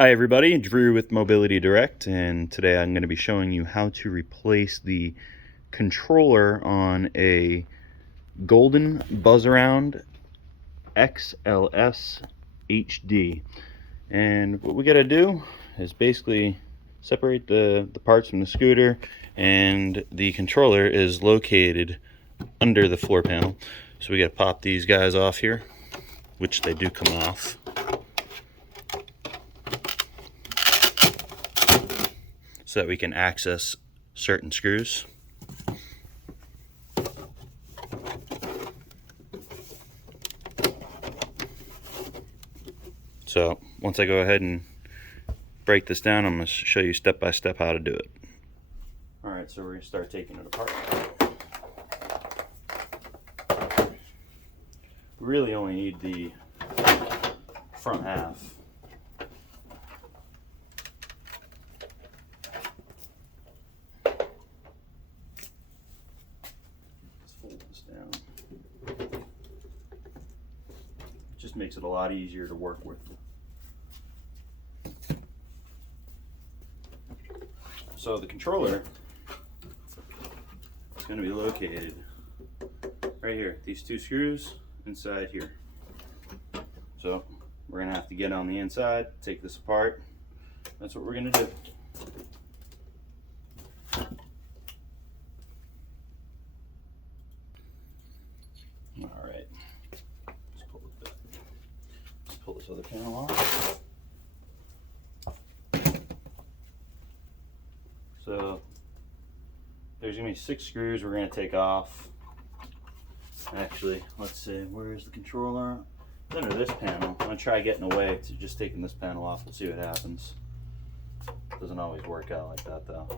Hi everybody, Drew with Mobility Direct, and today I'm going to be showing you how to replace the controller on a Golden Buzzaround XLSHD. And what we got to do is basically separate the parts from the scooter, and the controller is located under the floor panel. So we got to pop these guys off here, which they do come off. So that we can access certain screws. So once I go ahead and break this down, I'm going to show you step by step how to do it. Alright, so we're going to start taking it apart. We really only need the front half. Down. It just makes it a lot easier to work with. So the controller is going to be located right here. These two screws inside here. So we're going to have to get on the inside, take this apart. That's what we're going to do. Alright, let's pull this other panel off. So there's going to be 6 screws we're going to take off. Actually, let's see, where's the controller? It's under this panel. I'm going to try getting away to just taking this panel off. We'll see what happens. Doesn't always work out like that though.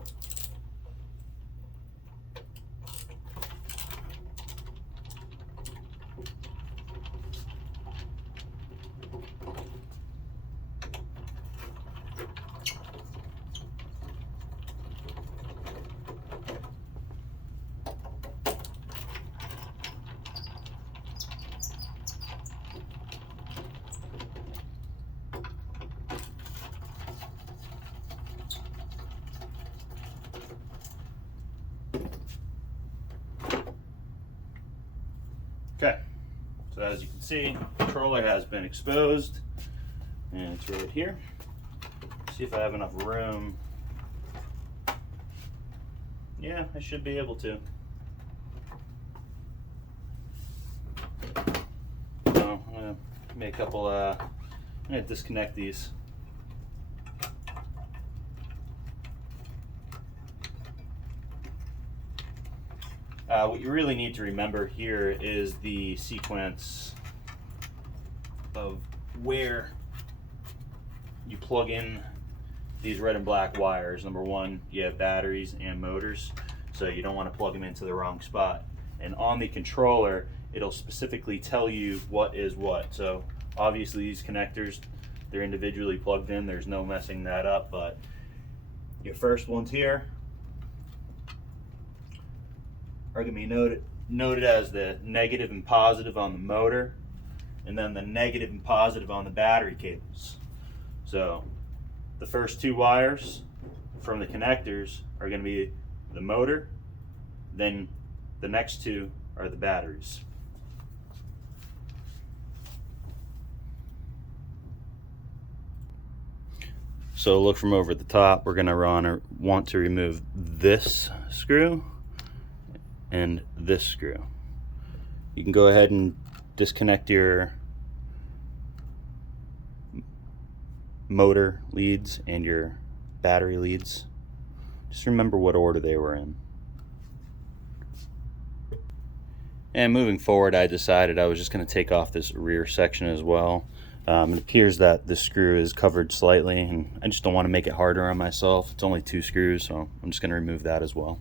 Okay, so as you can see, the controller has been exposed, and it's right here. See if I have enough room. Yeah, I should be able to. So I'm gonna make a couple. I'm gonna disconnect these. What you really need to remember here is the sequence of where you plug in these red and black wires. Number one, you have batteries and motors, so you don't want to plug them into the wrong spot. And on the controller, it'll specifically tell you what is what. So obviously these connectors, they're individually plugged in. There's no messing that up, but your first ones here are going to be noted as the negative and positive on the motor, and then the negative and positive on the battery cables. So the first 2 wires from the connectors are going to be the motor, then the next 2 are the batteries. So look from over the top, we're going to want to remove this screw and this screw. You can go ahead and disconnect your motor leads and your battery leads. Just remember what order they were in. And moving forward, I decided I was just going to take off this rear section as well. It appears that the screw is covered slightly, and I just don't want to make it harder on myself. It's only 2 screws, so I'm just going to remove that as well.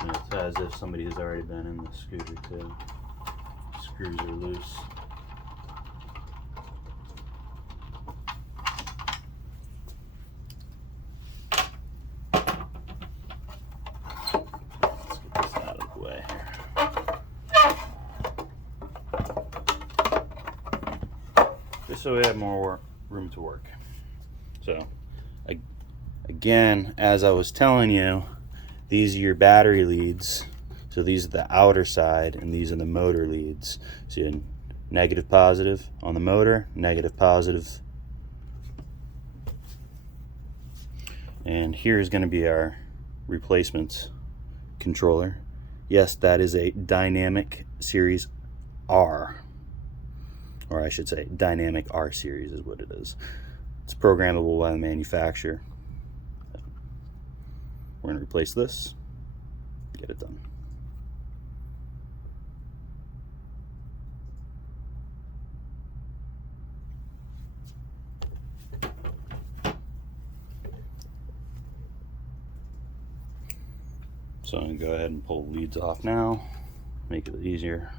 And it's as if somebody has already been in the scooter too. Screws are loose. just so we have more room to work. So again, as I was telling you, these are your battery leads. So these are the outer side and these are the motor leads. So you have negative, positive on the motor, negative, positive. And here's going to be our replacement controller. Yes, that is a Dynamic Series R. Or I should say Dynamic R Series is what it is. It's programmable by the manufacturer. We're going to replace this, get it done. So I'm going to go ahead and pull the leads off now, make it easier.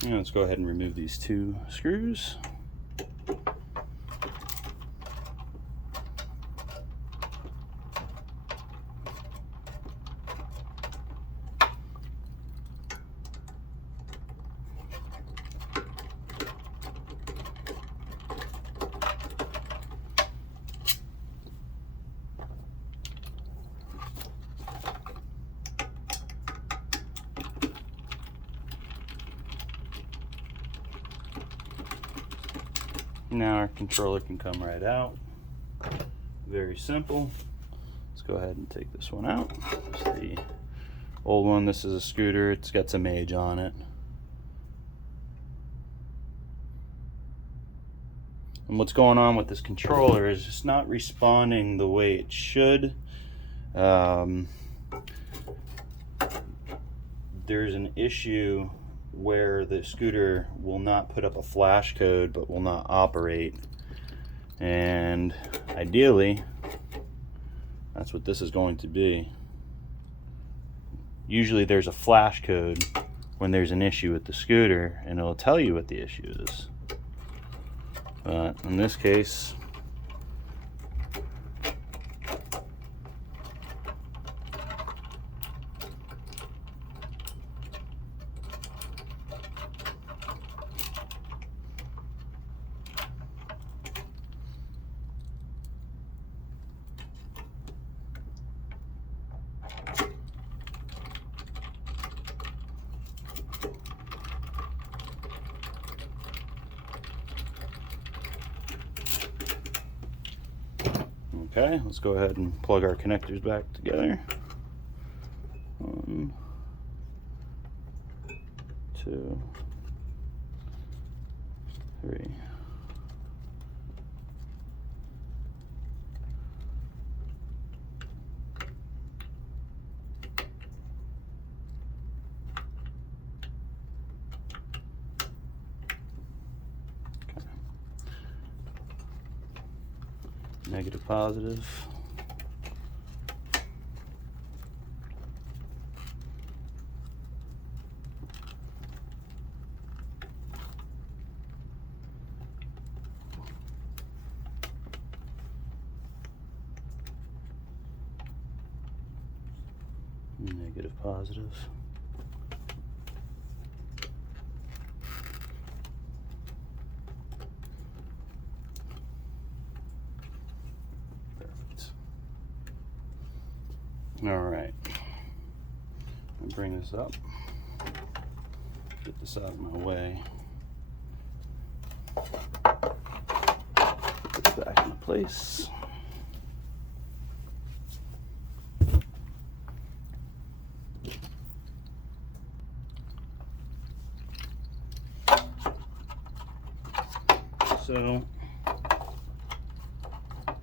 And let's go ahead and remove these 2 screws. Now our controller can come right out. Very simple. Let's go ahead and take this one out. It's the old one. This is a scooter. It's got some age on it. And what's going on with this controller is it's not responding the way it should. There's an issue where the scooter will not put up a flash code but will not operate, and ideally that's what this is going to be. Usually there's a flash code when there's an issue with the scooter and it'll tell you what the issue is, but in this case okay, let's go ahead and plug our connectors back together. 1, 2, 3. Negative, positive. Negative, positive. All right, I'll bring this up, get this out of my way, put this back into place. So,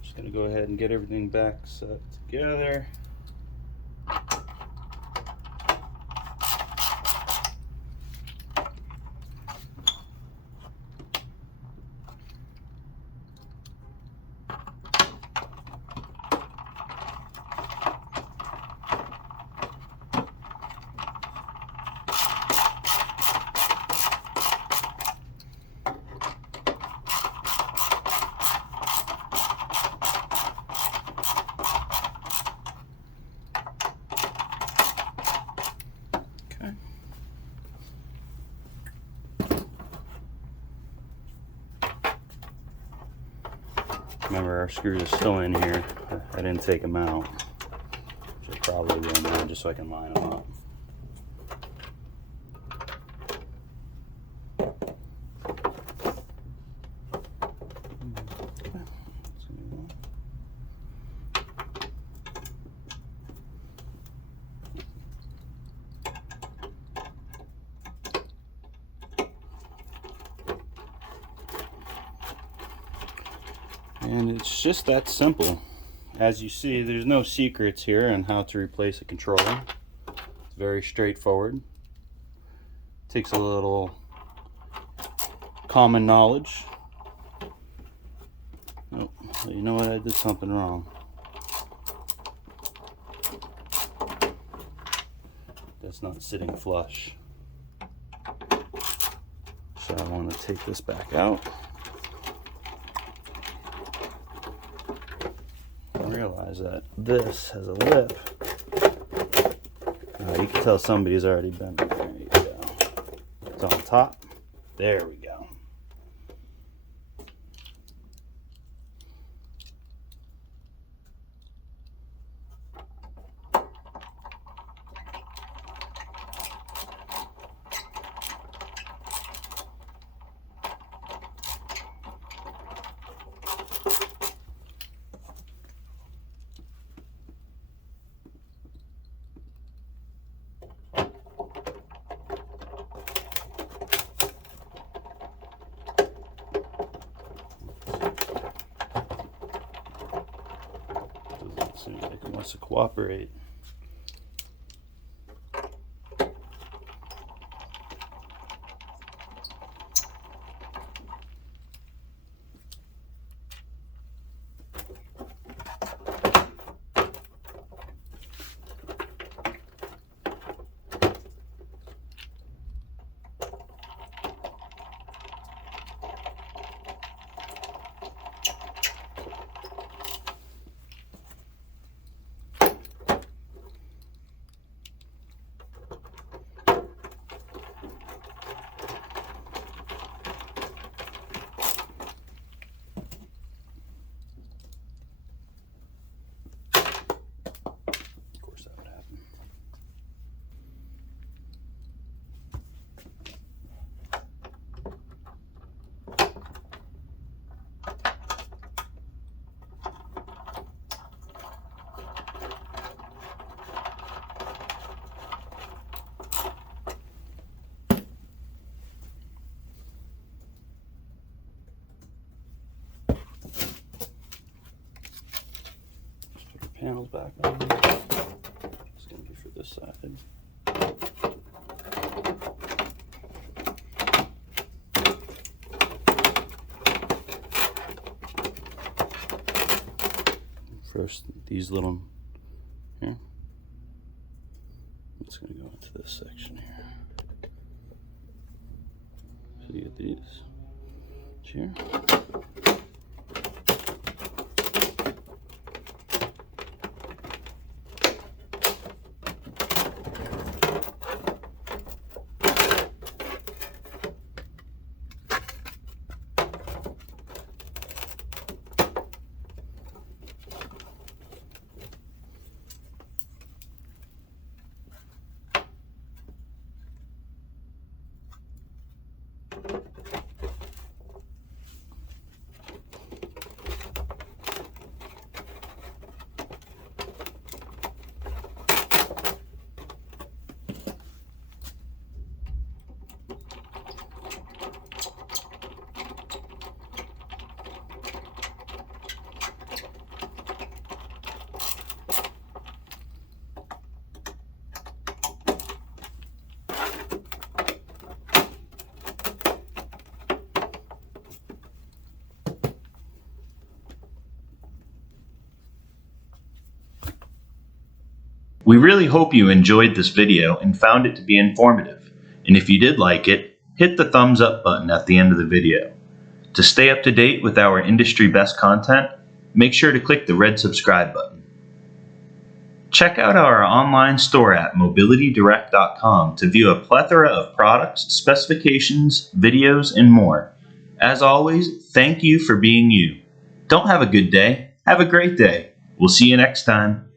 just gonna go ahead and get everything back set together. Remember, our screws are still in here. I didn't take them out. Which I probably will now, just so I can line them up. And it's just that simple. As you see, there's no secrets here on how to replace a controller. It's very straightforward. Takes a little common knowledge. Oh, well, you know what? I did something wrong. That's not sitting flush. So I want to take this back out. Realize that this has a lip. You can tell somebody's already been there. There you go. It's on top. There we go. Seems like it wants to cooperate. Panels back on. It's going to be for this side. First, these little here. It's going to go into this section here. So you get these here. We really hope you enjoyed this video and found it to be informative. And if you did like it, hit the thumbs up button at the end of the video. To stay up to date with our industry best content, make sure to click the red subscribe button. Check out our online store at mobilitydirect.com to view a plethora of products, specifications, videos, and more. As always, thank you for being you. Don't have a good day. Have a great day. We'll see you next time.